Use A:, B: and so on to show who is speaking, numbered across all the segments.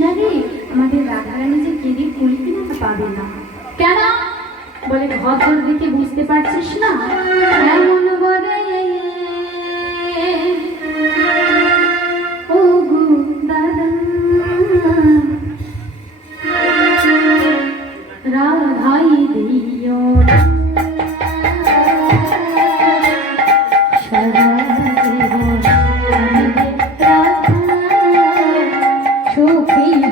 A: না রে আমাদের রাধারানী যে কেঁদে কুল কিনা পাবে না। কেন? বলে ভদ্র দেখে বুঝতে পারছিস না? এমন বলে? ও গো দাদা রাধাই দিও সুখী হবে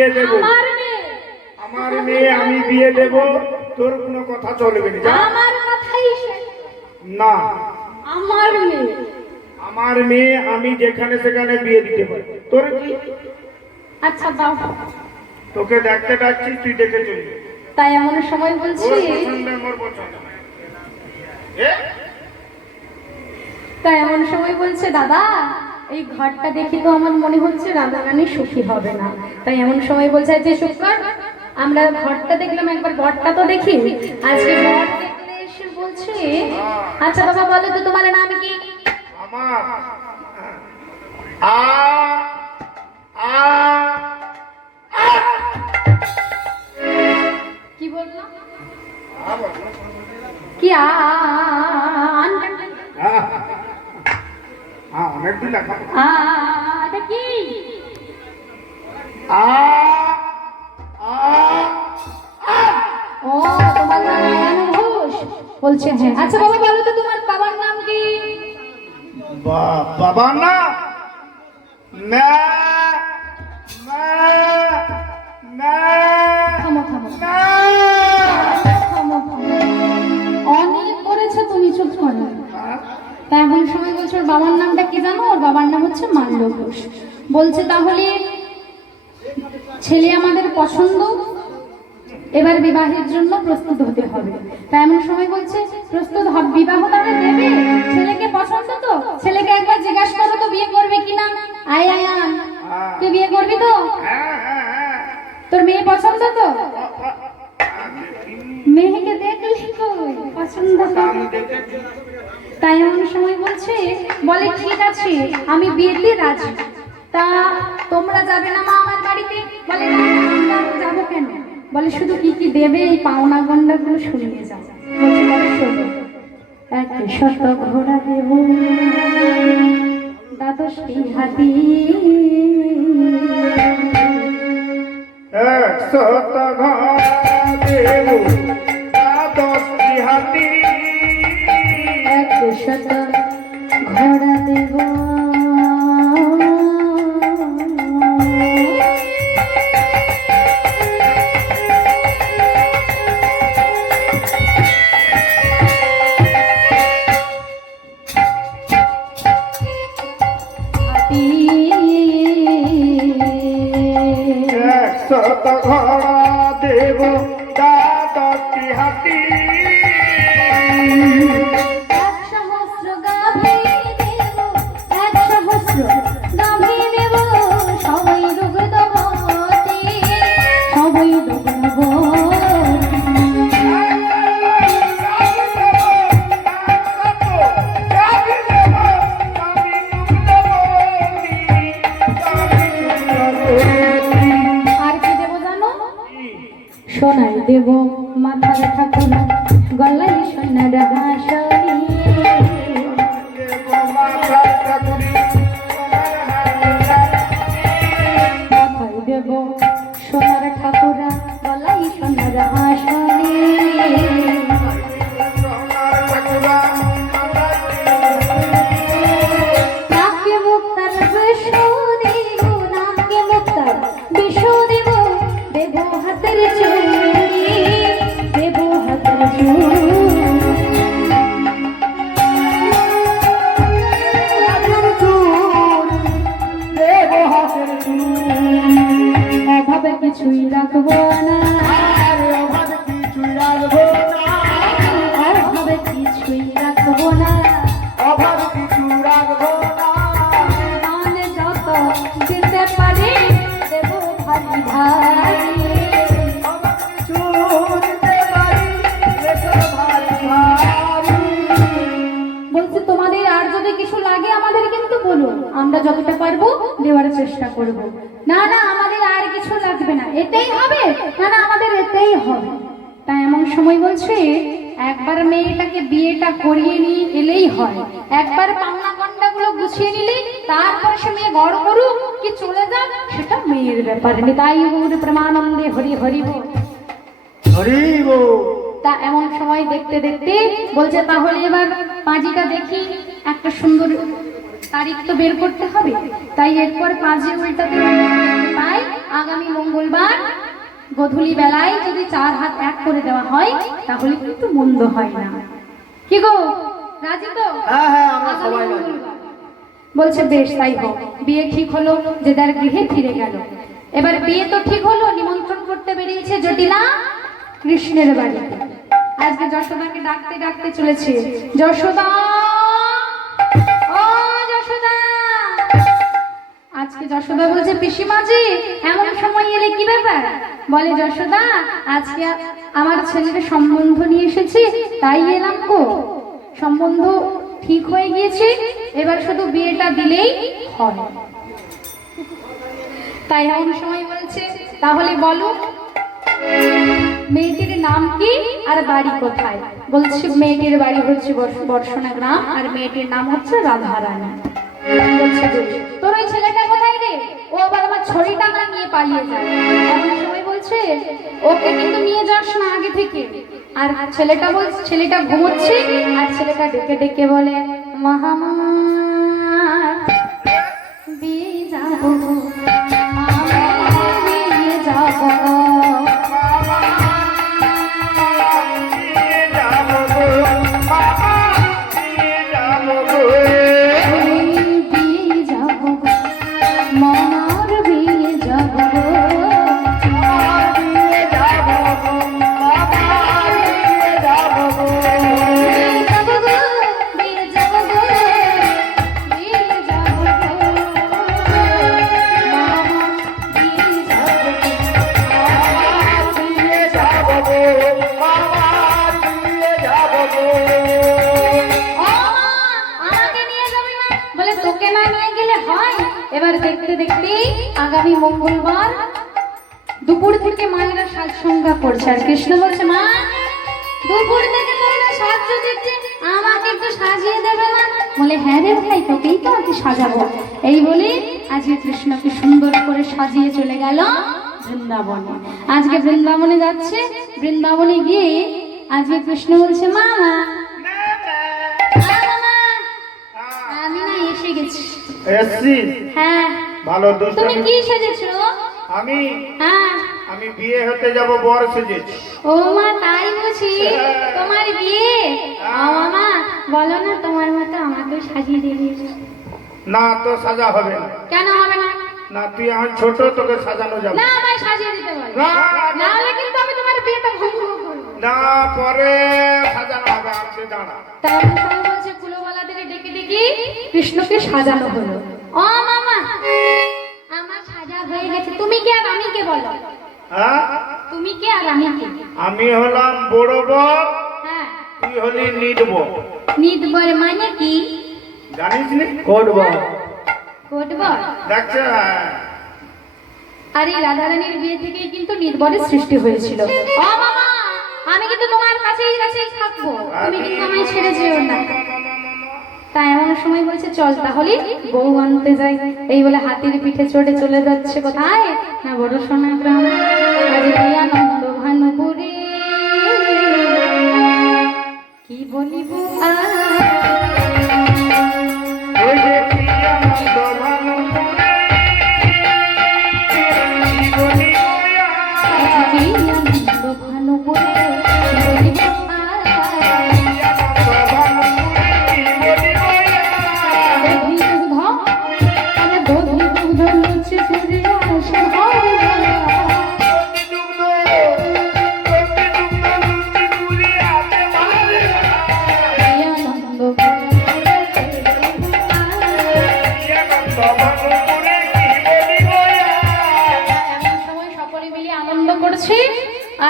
B: বিয়ে দেব।
A: আমার মেয়ে।
B: আমার মেয়ে আমি বিয়ে দেব। তোর কোনো কথা চলবে না
A: আমার কথাই।
B: না।
A: আমার মেয়ে।
B: আমার মেয়ে আমি যেখানে সেখানে বিয়ে দিতে পারি। তোর কি?
A: আচ্ছা দাও।
B: তোকে দেখতে ডাকছি তুই দেখে চলবি
A: তাই এমন সময় বলছি তাই এমন সময় বলছে দাদা এই ঘরটা দেখে তো আমার মনে হচ্ছে রাধা রানী সুখী হবে না। তাই এমন সময় বলছে যে শুক্র আমরা ঘরটা দেখলাম একবার ঘরটা তো দেখি। আজকে ঘর দেখতে এসে বলছে আচ্ছা বাবা বলো তো তোমার নাম কি?
B: আমার আ আ
A: কি বলল? কি আ,
B: আ, অনেক লেখা
A: আ এটা কি?
B: আ আ
A: ও তোমার নাম ঘোষ? বলছে হ্যাঁ আচ্ছা বাবা বলো তো তোমার বাবার নাম কি?
B: বা- বাবা না।
A: হচ্ছে মাল্য ঘোষ। বলছে তাহলে ছেলে আমাদের পছন্দ এবার বিবাহের জন্য প্রস্তুত হতে হবে। তাই এমন সময় বলছে প্রস্তুত হব- বিবাহ তাহলে দেবে? ছেলেকে পছন্দ তো? ছেলেকে একবার জিজ্ঞাসা করো তো বিয়ে করবে কিনা? আয় আয় আন তুই বিয়ে করবি তো?
B: হ্যাঁ হ্যাঁ হ্যাঁ।
A: তোর মেয়ে পছন্দ তো? তাই এমন সময় বলছে, বলে, ঠিক আছে, আমি বিয়েতে রাজি। তা তোমরা যাবে না মা আমার বাড়িতে? বলে যাব কেন? বলে, শুধু কি কি দেবে এই পাওনা গন্ডাগুলো যাও। শোনো, এক শত ঘোড়া দেব, দ্বাদশটি হাতি।
B: একশত দেব
A: এক আমাদের বলো আমরা যতটা পারব দেওয়ার চেষ্টা করব। না না আমাদের আর কিছু লাগবে না। এতেই হবে? না না আমাদের এতেই হবে। তাই এমন সময় বলছে একবার মেয়েটাকে বিয়েটা করিয়ে নিয়ে এলেই হয়। একবার পাওনা গন্ডাগুলো গুছিয়ে নিলে তারপর সে মেয়ে গড় করুক কি চলে যাক সেটা মেয়ের ব্যাপার তাই গৌর প্রেমানন্দে হরি হরি বল। তা এমন সময় দেখতে দেখতে বলছে তাহলে এবার পাঁজিটা দেখি। একটা সুন্দর তারিখ তো বের করতে হবে। তাই এরপর পাঁজি উল্টাতে পাই আগামী মঙ্গলবার গধূলি বেলায় যদি চার হাত এক করে দেওয়া হয় তাহলে কিন্তু মন্দ হয় না। কি গো? রাজি তো?
C: হ্যাঁ হ্যাঁ।
A: বলছে বেশ তাই হোক। বিয়ে ঠিক হলো যে তার গৃহে ফিরে গেল। এবার বিয়ে তো ঠিক হলো নিমন্ত্রণ করতে বেরিয়েছে জটিলা কৃষ্ণের বাড়িতে। আজকে যশোদাকে ডাকতে ডাকতে চলেছে। যশোদা! আজকে যশোদা বলছে, পিসিমাজি, এমন সময় এলে কি ব্যাপার? বলে, যশোদা, আজকে আমার ছেলের সম্বন্ধ নিয়ে এসেছি, তাই এলাম গো সম্বন্ধ ঠিক হয়ে গিয়েছে, এবার শুধু বিয়েটা দিলেই হয়। তাই এমন সময় বলছে, তাহলে বলো, মেয়েটির নাম কি আর বাড়ি কোথায়? বলছে, মেয়েটির বাড়ি হচ্ছে বর্ষ- বর্ষনা গ্রাম, আর মেয়েটির নাম হচ্ছে রাধারানী। তোর ওই ছেলেটা কোথায় রে? ও আবার আমার ছড়ি টাকা নিয়ে পালিয়ে যায়। এমন সময় বলছে, ওকে কিন্তু নিয়ে যাস না আগে থেকে। আর ছেলেটা বলছে ছেলেটা ঘুমোচ্ছে, আর ছেলেটা ডেকে ডেকে বলে মহামা বিয়ে যাব। সাজসঙ্গা করছে আর কৃষ্ণ বলছে মা দুপুর থেকে তোমরা সাহায্য দিচ্ছে আমাকে একটু সাজিয়ে দেবে না? বলে হ্যাঁ রে ভাই তোকেই তো আজকে সাজাবো। এই বলে আজকে কৃষ্ণকে সুন্দর করে সাজিয়ে চলে গেল বৃন্দাবনে। আজকে বৃন্দাবনে যাচ্ছে। বৃন্দাবনে গিয়ে আজকে কৃষ্ণ বলছে মামা আমি না এসে গেছি। হ্যাঁ।
B: ভালো
A: তুমি কি সেজেছো?
B: আমি?
A: হ্যাঁ।
B: আমি বিয়ে হতে যাব বর সেজেছি
A: ও মা তাই বুঝি? তোমার বিয়ে? ও মামা বলো না তোমার মতো আমাকেও সাজিয়ে দেবে
B: না তো সাজা হবে না।
A: কেন হবে না?
B: না তুই এখন ছোট তোকে সাজানো যাবে।
A: না আমায় সাজিয়ে দিতে বলো।
B: না,
A: না হলে কিন্তু আমি তোমার বিয়েটা ভঙ্গ করব।
B: না পরে সাজানো হবে আপনি দাঁড়া।
A: তাই আমি সবাই বলছে কুলোবালাদের ডেকে ডেকে কৃষ্ণকে সাজানো হলো। ও মামা আমার সাজা হয়ে গেছে। তুমি কে আর আমি কে বলো?
B: হ্যাঁ
A: তুমি কে আর আমি কে?
B: আমি হলাম বড় বর
A: হ্যাঁ।
B: তুই হলি নিড বর
A: নিদ বর মানে কি?
B: জানিস নি? কোড বর
A: কোটবর
B: দেখছ
A: আর এই রাধারানীর বিয়ে থেকেই কিন্তু নির্বরের সৃষ্টি হয়েছিল। ও মামা আমি কিন্তু তোমার কাছেই কাছেই থাকব। তুমি কিন্তু আমায় ছেড়ে যেও না। তাই এমন সময় বলছে, চল তাহলে বউ আনতে যাই। এই বলে হাতির পিঠে চড়ে চলে যাচ্ছে কোথায়? না বড় সোনা গ্রাম। কি বলিব? আর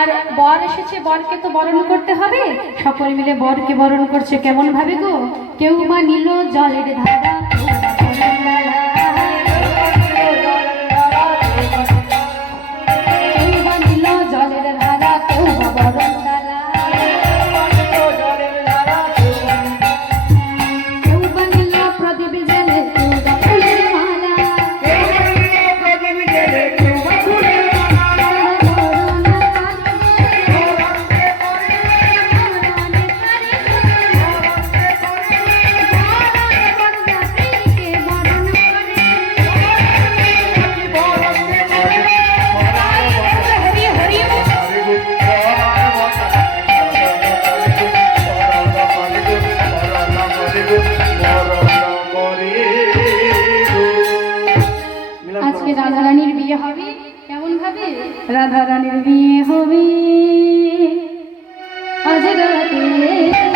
A: আর বর এসেছে, বরকে তো বরণ করতে হবে। সকলে মিলে বরকে বরণ করছে কেমন ভাবে গো? কেউ বা নিল জলের ধারা। বিয়ে হবে? কেমন ভাবে? রাধারানীর বিয়ে হবে। আজ রাতে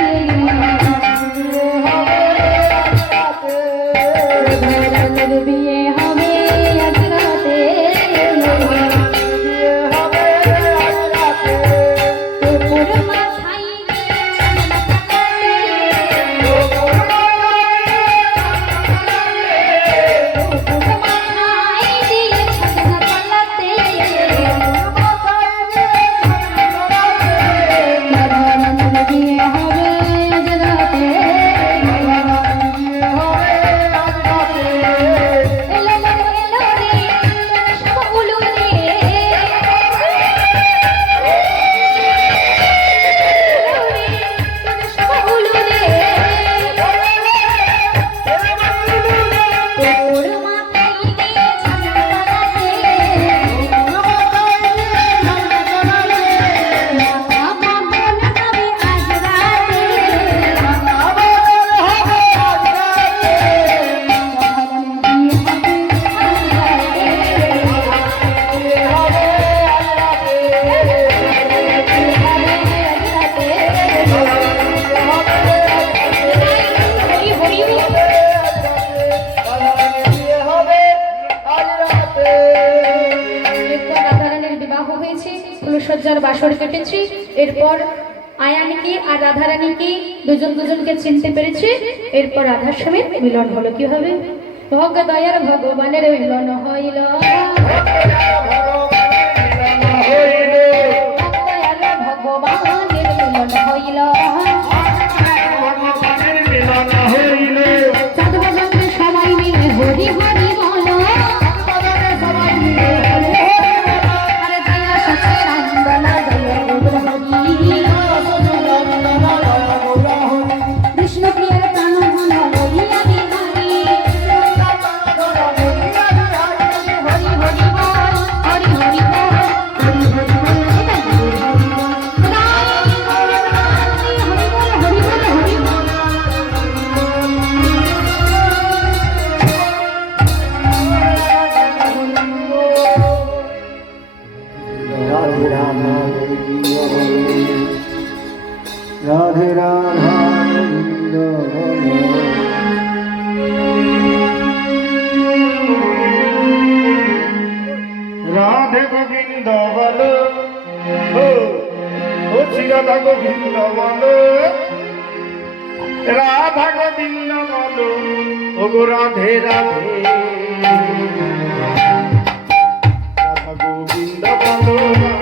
A: ফুলসজ্জার বাসর কেটেছি। এরপর আয়ানিকে আর রাধারানীকে দুজন দুজনকে চিনতে পেরেছি। এরপর রাধার সমেত মিলন হলো কীভাবে? ভগ দয়ার ভগবানের মিলন হইল।
B: রাধে রাধা রাধে রাধা রাধে গোবিন্দ বল ও শ্রী রাধা গোবিন্দ বল রাধা গোবিন্দ বল ও গো রাধে রাধে রাধা গোবিন্দ বল